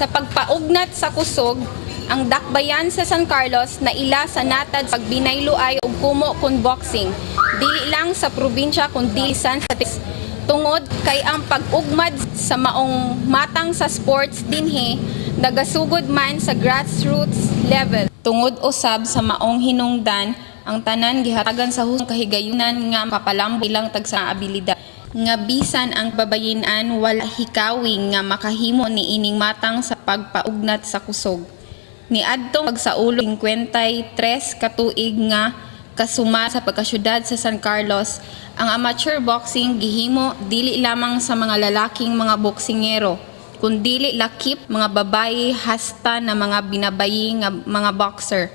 Sa pagpaugnat sa kusog, ang dakbayan sa San Carlos na ila sa natad pagbinayloay og kumo kun boxing. Dili lang sa probinsya kundi san sa tungod kay ang pag-ugmad sa maong matang sa sports dinhi nagasugod man sa grassroots level. Tungod usab sa maong hinungdan ang tanan gihatagan sa husong kahigayunan nga mapalambo ilang tag sa abilidad nga bisan ang babayinan wala hikawing nga makahimo ni ining matang sa pagpaugnat sa kusog. Ni adtong pagsaulo 53 katuig nga kasuma sa pagkasyudad sa San Carlos, ang amateur boxing gihimo dili lamang sa mga lalaking mga boksingero, kundi lakip mga babayi hasta na mga binabayi nga mga boxer.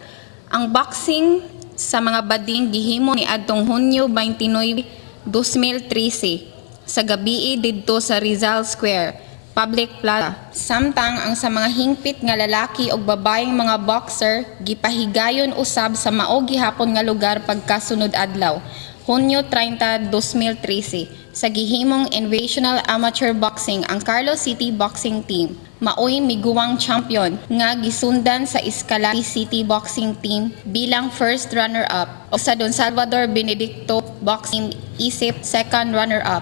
Ang boxing sa mga bading gihimo ni adtong Hunyo 29, 2013 sa gabii didto sa Rizal Square, Public Plaza. Samtang ang sa mga hingpit nga lalaki o babaeng mga boxer gipahigayon usab sa mao gihapon nga lugar pagkasunod adlaw. Hunyo 30, 2013 sa gihimong Invitational Amateur Boxing ang Carlos City Boxing Team maoy miguwang champion nga gisundan sa Escalante City Boxing Team bilang first runner-up o sa Don Salvador Benedicto Boxing isip second runner-up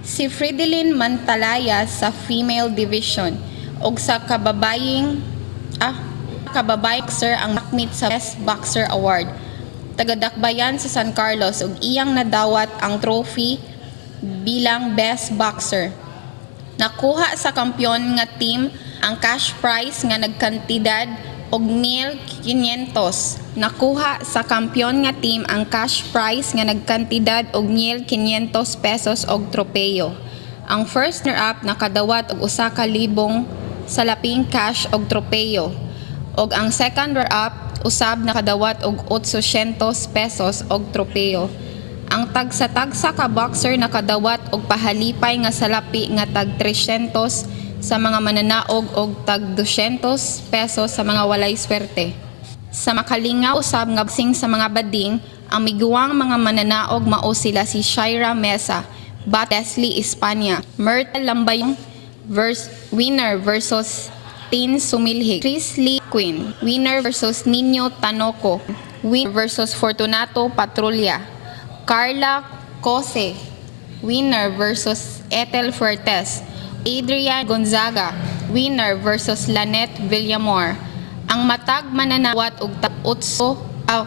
si Fridolin Mantalaya sa female division. Ug sa kababaying ah kababay boxer ang nakmit sa Best Boxer Award. Tagadakbayan sa San Carlos ug iyang nadawat ang trophy bilang Best Boxer. Nakuha sa kampyon nga team ang cash prize nga nagkantidad og 1,500. Nakuha sa kampyon nga team ang cash prize nga nagkantidad og 1,500 pesos og tropeyo. Ang first runner-up nakadawat og usa ka libong salaping cash og tropeyo. Og ang second runner-up usab nakadawat og 800 pesos og tropeyo. Ang tag sa tagsa ka boxer nakadawat og pahalipay nga salapi nga tag 300 sa mga mananaog og tag 200 pesos sa mga walay swerte. Sa makalingaw usab nga boxing sa mga bading, ang miguwang mga mananaog mao sila si Shaira Mesa, Bat Leslie Espanya, Myrtle Lambayong vers winner versus Tin Sumilhig, Chris Lee Quinn, winner versus Nino Tanoco, winner versus Fortunato Patrulla, Carla Cose, winner versus Ethel Fuertes. Adrian Gonzaga, winner versus Lanet Villamor. Ang matag mananawat og tag utso ah,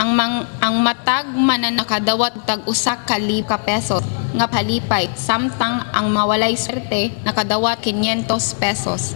ang mang, ang matag mananakadawat tag usa ka ka pesos nga palipay samtang ang mawalay swerte nakadawat 500 pesos.